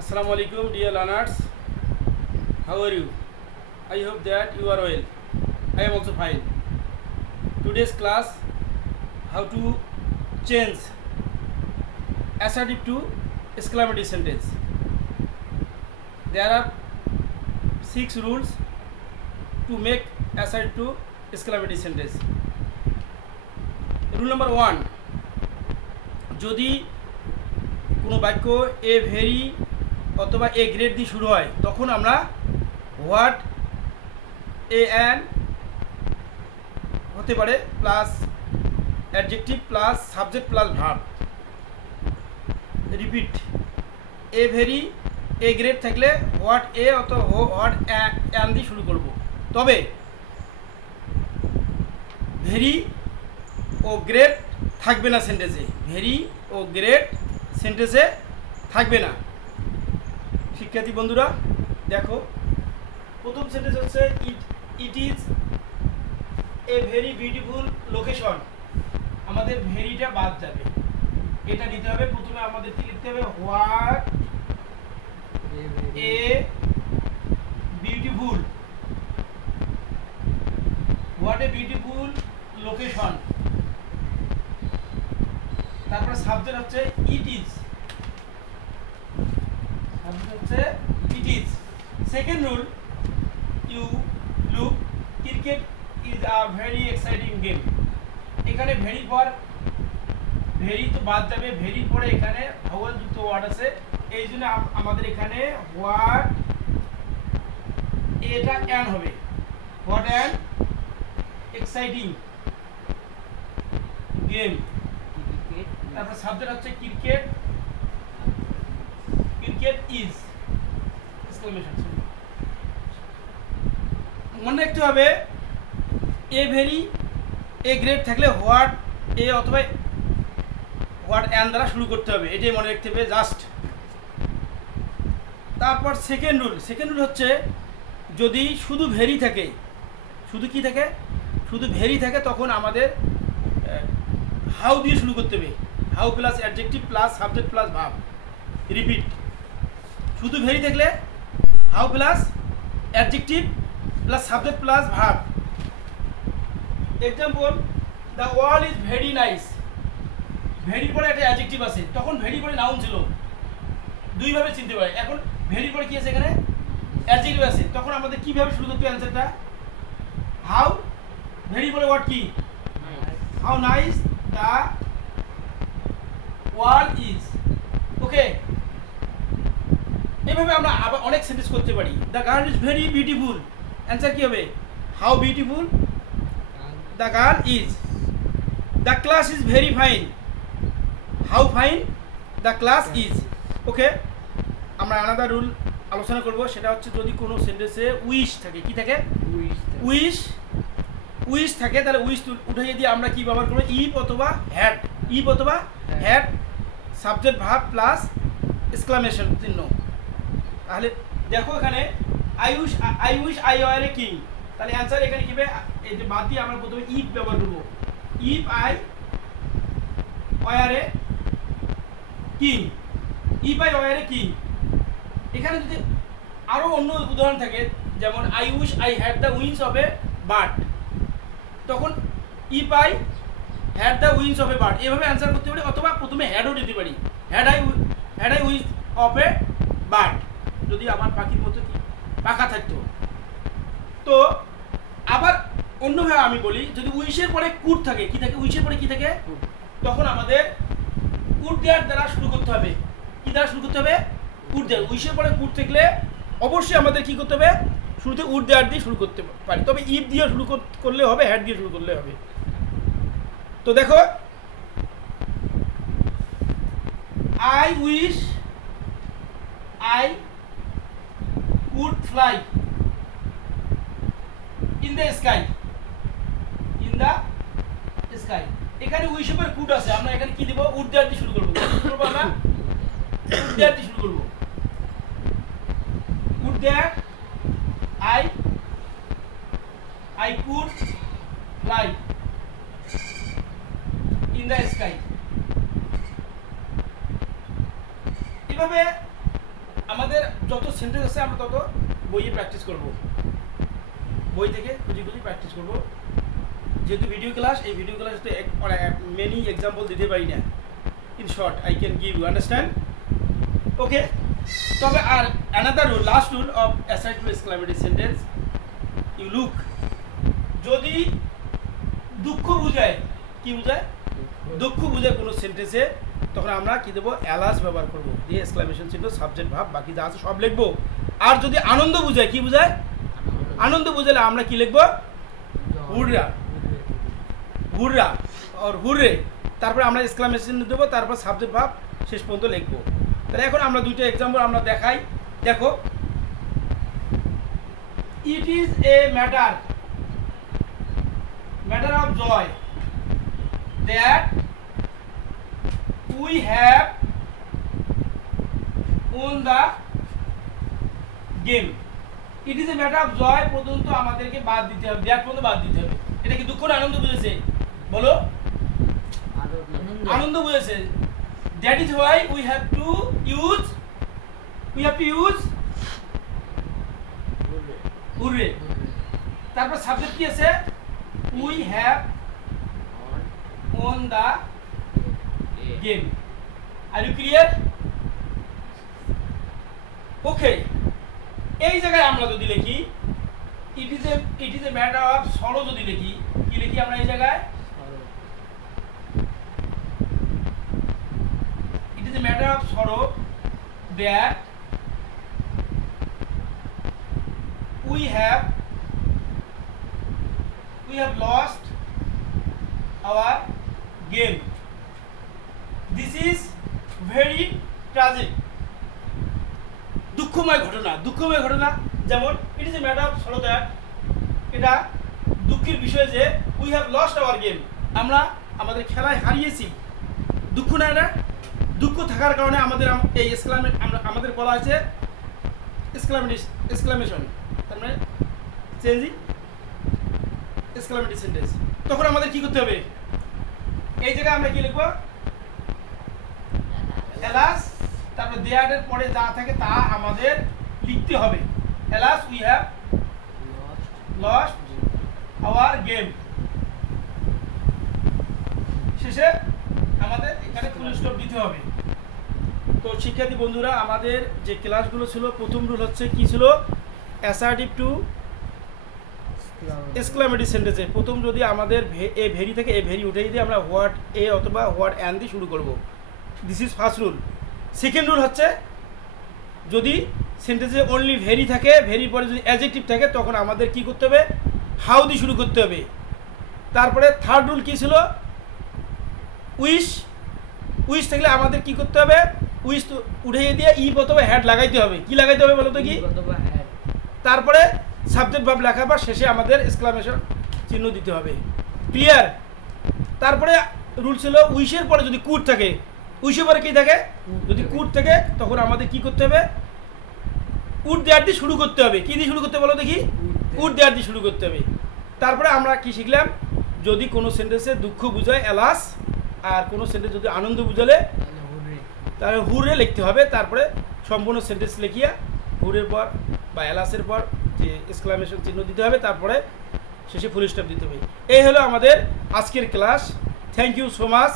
Assalamu alaikum dear learners. How are you? I hope that you are well. I am also fine. Today's class, how to change assertive to exclamatory sentence. There are 6 rules to make assertive to exclamatory sentence. Rule number 1, যদি কোনো বাক্য a very অথবা A grade দিয়ে শুরু হয় তখন আমরা what a an হতে পারে plus adjective plus subject plus verb. Repeat, a very A grade থাকলে হোয়াট এ অথবা হোয়াট অ্যান দিয়ে শুরু করব। তবে ভেরি ও গ্রেড থাকবে না সেন্টেন্সে, ভেরি ও গ্রেড সেন্টেন্সে থাকবে না। শিক্ষার্থী বন্ধুরা দেখো, প্রথম সেন্টেন্স হচ্ছে it is a very beautiful location. আমাদের ভেরিটা বাদ যাবে, এটা নিতে হবে। প্রথমে আমাদের কি লিখতে হবে? What a beautiful, what a beautiful location. তারপরে সাবজেক্ট হচ্ছে ইট ইজ, সাবজেক্ট হচ্ছে it is. Second rule, you look cricket is a very exciting game. এখানে ভেরি পর ভেরি তো বাদ যাবে, ভেরির পরে এখানে ভাওয়াল যুক্ত ওয়ার্ড আছে, এই জন্য আমাদের এখানে হোয়াট এটা অ্যান হবে, হোয়াট অ্যান এক্সাইটিং গেম। তারপর সাবজেক্ট হচ্ছে ক্রিকেট, ক্রিকেট ইজ এক্সক্লেমেশন। মনে রাখতে হবে এ ভেরি এ গ্রেড থাকলে হোয়াট এ অথবা হোয়াট অ্যান দ্বারা শুরু করতে হবে, এটাই মনে রাখতে হবে জাস্ট। তারপর সেকেন্ড রুল হচ্ছে যদি শুধু ভেরি থাকে, শুধু কি থাকে? শুধু ভেরি থাকে, তখন আমাদের হাউ দিয়ে শুরু করতে হবে, how plus adjective plus subject plus verb. Repeat, শুধু ভেরি থাকলে how plus adjective plus subject plus verb. Example, the wall is very nice. ভেরির পরে একটা অ্যাডজেক্টিভ আছে, তখন ভেরি পরে নাউন ছিল, দুইভাবে চিনতে পারে। এখন ভেরির পরে কি আছে? এখানে অ্যাডজেক্টিভ আছে, তখন আমাদের কিভাবে শুরু করতে হবে অ্যান্সারটা? হাউ, ভেরির পরে ওয়ার্ড কি? How nice the wall is. Okay, এইভাবে আমরা আবার অনেক সেন্টেন্স করতে পারি। The girl is very beautiful, answer কি হবে? How beautiful the girl is. The class is very fine, how fine the class is. Okay, আমরা আলাদা রুল আলোচনা করব, সেটা হচ্ছে যদি কোনো সেন্টেন্সে উইশ থাকে, কি থাকে? উইশ থাকে, তাহলে উইশ উঠাইয়ে দিয়ে আমরা কি ব্যবহার করবো? ইফ অথবা হ্যাড, ইফ অথবা had subject verb plus exclamation চিহ্ন। তাহলে দেখো এখানে I wish I were a king, তাহলে অ্যান্সার এখানে কি হবে? এই যে বাদ দিয়ে আমরা প্রথমে ইফ ব্যবহার করবো, if I were a king, if I were a king. এখানে যদি আরও অন্য উদাহরণ থাকে, যেমন I wish I had the wings of a bird, তখন if I had the wings of a bird, এভাবে অ্যান্সার করতে পারি। অথবা প্রথমে হ্যাডও দিতে পারি, had I wings of a bird, যদি আমার পাখির মতো কি পাখা থাকতো। তো আবার অন্যভাবে আমি বলি, যদি উইশের পরে কুড থাকে, কি থাকে? উইশের পরে কি থাকে? তখন আমাদের কুড দেওয়ার দ্বারা শুরু করতে হবে। কি দ্বারা শুরু করতে হবে? কুড দেওয়ার। উইশের পরে কুড থাকলে অবশ্যই আমাদের কি করতে হবে? শুরুতে উড দেওয়ার দিয়ে শুরু করতে পারি, তবে ইফ দিয়ে শুরু করলে হবে, হ্যাড দিয়ে শুরু করলে হবে। তো দেখো, I wish I could fly in the sky, in the sky. এখানে উইশের পরে কুড আছে, আমরা এখানে কি দিব? উড দেওয়ার দিয়ে শুরু করবো। আমরা উড দেওয়ার দিয়ে শুরু করবো। উড দেওয়ার I could fly in the sky। এভাবে আমাদের যত সেন্টেন্স আছে আমরা তত বইয়ে প্র্যাকটিস করব, বই থেকে খুঁজি খুঁজি প্র্যাকটিস করব। যেহেতু ভিডিও ক্লাস, এই ভিডিও ক্লাসে মেনি এক্সাম্পল দিতে পারি না। In short I can give you understand, okay. তবে আর another rule, last rule of aside to exclamatory sentence, you look, যদি দুঃখ বুঝায়, কি বুঝায়, দুঃখ বুঝায় কোনো সেন্টেন্সে, তখন আমরা কি দেবো, অ্যালাস ব্যবহার করবো, দিয়ে এক্সক্লামেশন চিহ্ন, সাবজেক্ট ভাব, বাকি যা আছে সব লিখবো। আর যদি আনন্দ বুঝায়, কি বুঝায়, আনন্দ বুঝালে আমরা কি লিখবো, হুররা, হুররা আর হুররে, তারপরে আমরা এক্সক্লামেশন দেবো, তারপর সাবজেক্ট ভাব শেষ পর্যন্ত লিখবো। তাহলে এখন আমরা দুইটা এক্সাম্পল আমরা দেখাই। দেখো, it is a matter of joy that we have won the game. It is a matter of joy পর্যন্ত আমাদেরকে বাদ দিতে হবে, দ্যাট পর্যন্ত বাদ দিতে হবে। এটা কি দুঃখ না আনন্দ বুঝেছে, বলো, আনন্দ বুঝেছে। That is why we have to use hurray. তারপর সাবজেক্ট কি আছে, we have won the game. Are you clear, okay. এই জায়গায় আমরা যদি লিখি it is a matter of sorrow, যদি লিখি, কি লিখি আমরা এই জায়গায়, it is a matter of sorrow that we have lost our game. This is very tragic. দুঃখময় ঘটনা, যেমন ইট is a matter of sorrow that, এটা দুঃখের বিষয় যে we have lost hour game, আমরা আমাদের খেলায় হারিয়েছি। দুঃখ না, এটা দুঃখ থাকার কারণে আমাদের এই আমাদের বলা আছে এক্সক্লামেশন, তার মানে চেঞ্জিং এক্সক্লামেটরি সেন্টেন্স। তখন আমাদের কি করতে হবে, এই জায়গায় আমরা কি লিখবো, অ্যালাস, তারপর দেয়ারের পরে যা থাকে তা আমাদের লিখতে হবে। Alas we have lost hour game, শেষে আমাদের এখানে ফুল স্টপ দিতে হবে। তো শিক্ষার্থী বন্ধুরা, আমাদের যে ক্লাসগুলো ছিল, প্রথম রুল হচ্ছে কি ছিল, অ্যাসার্টিভ টু এক্সক্লামেটরি সেন্টেন্সে প্রথম যদি আমাদের এ ভেরি থেকে এ ভেরি উঠে দিয়ে আমরা হোয়াট এ অথবা হোয়াট অ্যান দিয়ে শুরু করব। This is first rule. Second rule হচ্ছে যদি সেন্টেন্সে অনলি ভেরি থাকে, ভেরির পরে যদি অ্যাডজেক্টিভ থাকে, তখন আমাদের কি করতে হবে, হাউ দিয়ে শুরু করতে হবে। তারপরে থার্ড রুল কি ছিল, উইশ থাকলে আমাদের কি করতে হবে, উইশ উঠিয়ে দিয়ে ই অথবা হ্যাড লাগাইতে হবে। কি লাগাইতে হবে বলো তো, কি, তারপরে সাবজেক্ট ভাব লেখার পর শেষে আমাদের এক্সক্লামেশন চিহ্ন দিতে হবে। ক্লিয়ার। তারপরে রুল ছিল উইশের পরে যদি কুড থাকে, উইশের পরে কি থাকে, যদি কুড থাকে, তখন আমাদের কি করতে হবে, উড দেয়ার দিয়ে শুরু করতে হবে। কি দিয়ে শুরু করতে বলো দেখি, উড দেয়ার দিয়ে শুরু করতে হবে। তারপরে আমরা কি শিখলাম, যদি কোনো সেন্টেন্সে দুঃখ বুঝায় অ্যালাস, আর কোনো সেন্টেন্স যদি আনন্দ বুঝালে তাহলে হুরে লিখতে হবে। তারপরে সম্পূর্ণ সেন্টেন্স লিখিয়া হুরের পর বা অ্যালাসের পর যে এক্সক্লামেশন চিহ্ন দিতে হবে, তারপরে শেষে ফুল স্টপ দিতে হবে। এই হলো আমাদের আজকের class. Thank you so much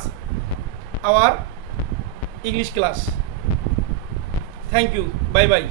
our English class. Thank you, bye by.